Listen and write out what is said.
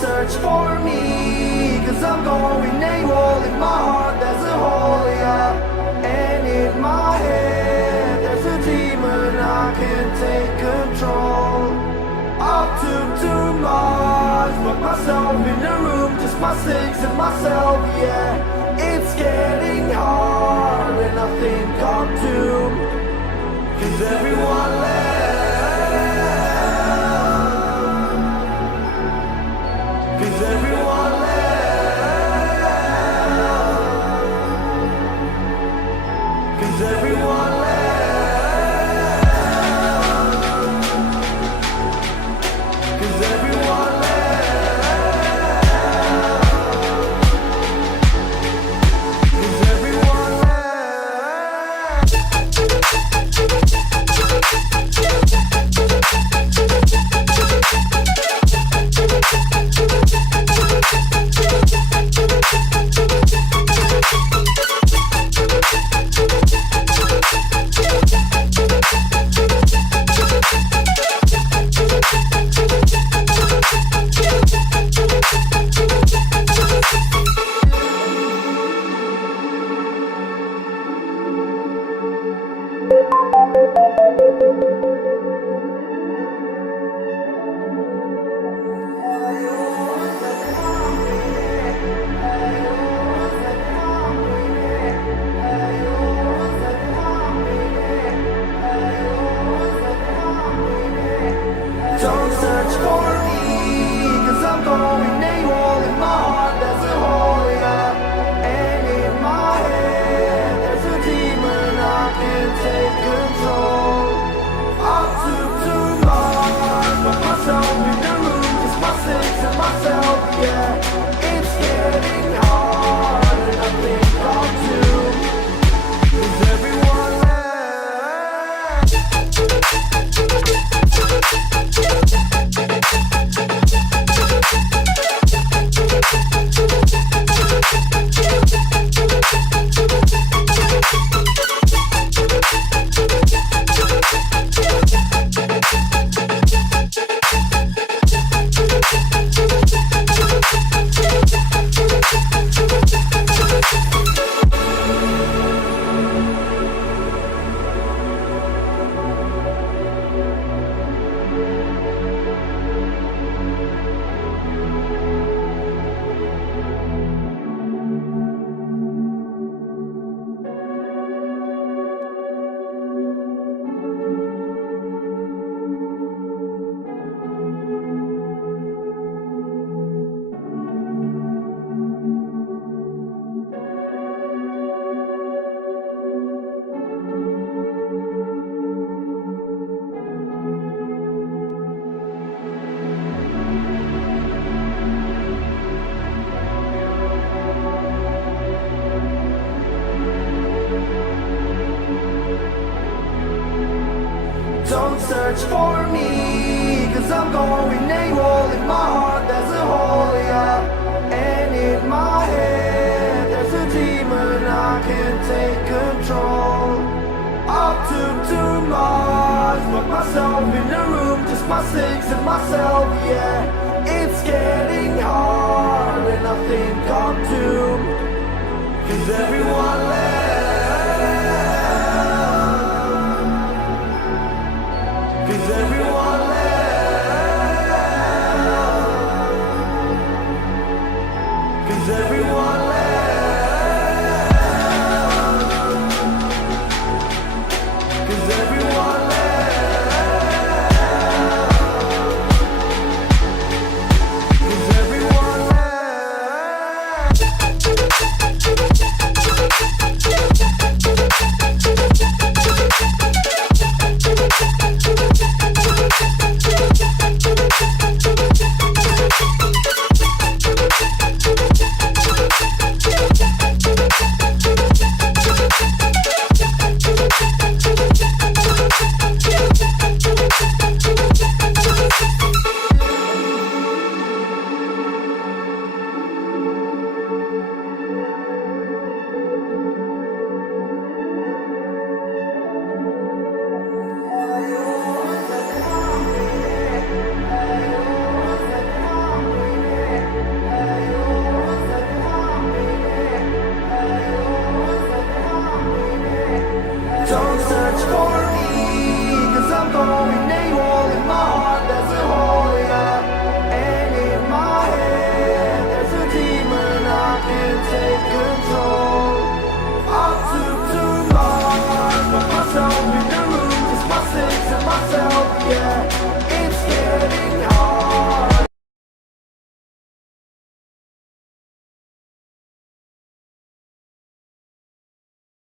search for me, cause I'm going AWOL. In my heart there's a hole, yeah. And in my head there's a demon, I can't take control. I took too much, put myself in the room, just my six and myself, yeah. It's getting hard and I think I'm doomed, cause everyone left, cause everyone left, cause everyone left. Don't search for me, cause I'm going AWOL. In my heart there's a hole, yeah. And in my head there's a demon, I can't take control. I took too much, put myself in the room, just my six and myself, yeah. It's getting hard and I think I'm doomed, cause everyone left. Don't search for me, cause I'm going AWOL. In my heart there's a hole, yeah. And in my head there's a demon, I can't take control. I took too much, put myself in the room, just my six and myself, yeah. It's getting hard and I think I'm doomed, cause everyone left. Cause everyone left, cause everyone